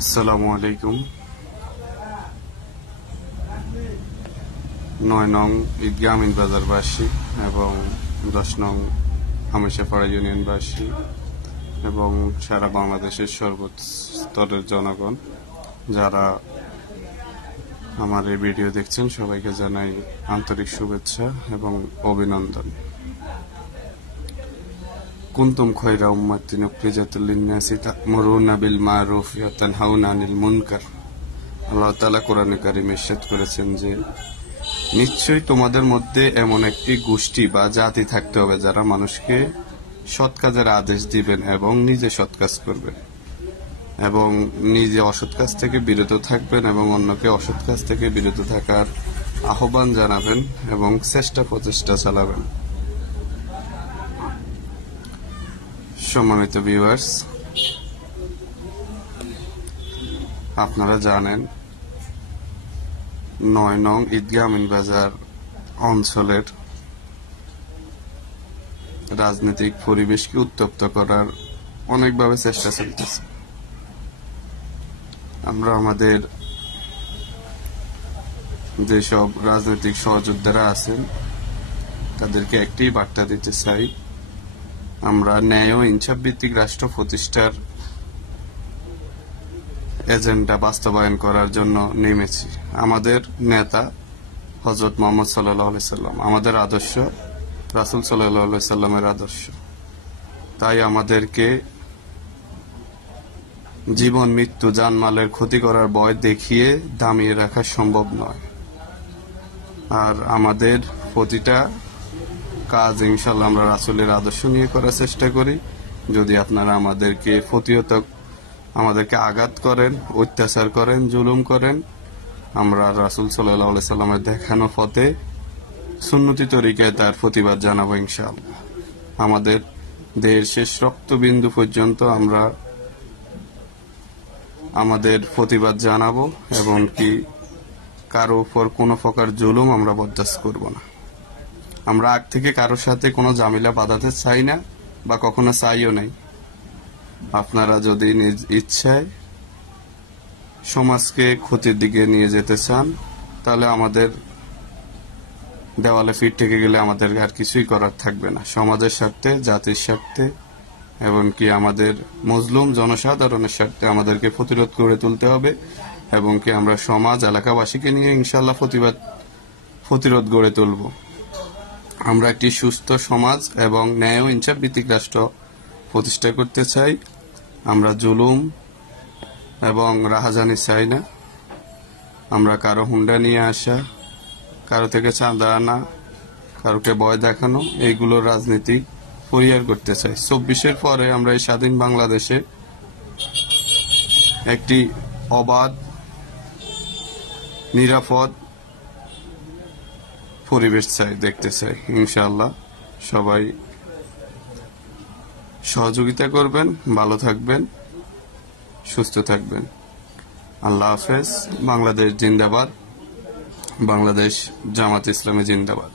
আসসালামু আলাইকুম। ৯ নং ঈদগাহ আমিন বাজারবাসী এবং ১০ নং হামেশাপাড়া ইউনিয়নবাসী এবং সারা বাংলাদেশের সর্বোচ্চ স্তরের জনগণ যারা আমার এই ভিডিও দেখছেন, সবাইকে জানাই আন্তরিক শুভেচ্ছা এবং অভিনন্দন। কুনতুম খায়রা উম্মাতিন উখরিজাত লিন-নাসি তা'মুরুনা বিল মা'রুফ ওয়া তানহাউনা আনিল মুনকার। আল্লাহ তাআলা কোরআনে কারিমে ইরশাদ করেছেন যে নিশ্চয়ই তোমাদের মধ্যে এমন একটি গোষ্ঠী বা জাতি থাকতে হবে যারা মানুষকে সৎ কাজের আদেশ দিবেন এবং নিজে সৎ কাজ করবেন এবং নিজে অসৎ কাজ থেকে বিরত থাকবেন এবং অন্যকে অসৎ কাজ থেকে বিরত থাকার আহ্বান জানাবেন এবং প্রচেষ্টা চালাবেন। সম্মানিত ভিউয়ার্স, আপনারা জানেন ৯ নং ঈদগাহ আমিন বাজার অঞ্চলের রাজনৈতিক পরিবেশকে উত্তপ্ত করার অনেকভাবে চেষ্টা চলতেছে। আমরা আমাদের যেসব রাজনৈতিক সহযোদ্ধারা আছেন তাদেরকে একটি বার্তা দিতে চাই, আমরা ন্যায় ও ইনসাফ ভিত্তিক রাষ্ট্র প্রতিষ্ঠার এজেন্ডা বাস্তবায়ন করার জন্য নেমেছি। আমাদের নেতা হযরত মুহাম্মদ সাল্লাল্লাহু আলাইহি সাল্লাম, আমাদের আদর্শ রাসূল সাল্লাল্লাহু আলাইহি সাল্লামের আদর্শ। তাই আমাদেরকে জীবন মৃত্যু জানমালের ক্ষতি করার ভয় দেখিয়ে দামিয়ে রাখা সম্ভব নয়। আর আমাদের প্রতিটা কাজ ইনশাআল্লাহ আমরা রাসূলের আদর্শ নিয়ে করার চেষ্টা করি। যদি আপনারা আমাদেরকে আঘাত করেন, অত্যাচার করেন, জুলুম করেন, আমরা রাসূল সাল্লাল্লাহু আলাইহি সাল্লামের দেখানো পথে সুন্নতি তরিকায় তার প্রতিবাদ জানাবো ইনশাআল্লাহ। আমাদের দেহের শেষ রক্তবিন্দু পর্যন্ত আমরা আমাদের প্রতিবাদ জানাবো এবং কি কারো উপর কোনো প্রকার জুলুম আমরা বরদাস্ত করব না। আমরা আগ থেকে কারোর সাথে কোনো ঝামেলা বাঁধাতে চাই না বা কখনো চাইও নাই। আপনারা যদি নিজ ইচ্ছায় সমাজকে ক্ষতির দিকে নিয়ে যেতে চান তাহলে আমাদের দেওয়ালে ফিট থেকে গেলে আমাদের আর কিছুই করার থাকবে না। সমাজের স্বার্থে, জাতির স্বার্থে এবং কি আমাদের মজলুম জনসাধারণের স্বার্থে আমাদেরকে প্রতিরোধ করে তুলতে হবে এবং কি আমরা সমাজ এলাকাবাসীকে নিয়ে ইনশাআল্লাহ প্রতিরোধ গড়ে তুলব। আমরা একটি সুস্থ সমাজ এবং ন্যায় ও ইনসাফ ভিত্তিক রাষ্ট্র প্রতিষ্ঠা করতে চাই। আমরা জুলুম এবং রাহাজানি চাই না। আমরা কারো হুন্ডা নিয়ে আসা, কারো থেকে চাঁদা আনা, কারোকে ভয় দেখানো, এইগুলোর রাজনীতি পরিহার করতে চাই। ২৪-এর পরে আমরা এই স্বাধীন বাংলাদেশে একটি অবাধ, নিরাপদ পরিবেশ দেখতে চাই। ইনশাআল্লাহ সবাই সহযোগিতা করবেন, ভালো থাকবেন, সুস্থ থাকবেন। আল্লাহ হাফেজ। বাংলাদেশ জিন্দাবাদ। বাংলাদেশ জামাত ইসলামী জিন্দাবাদ।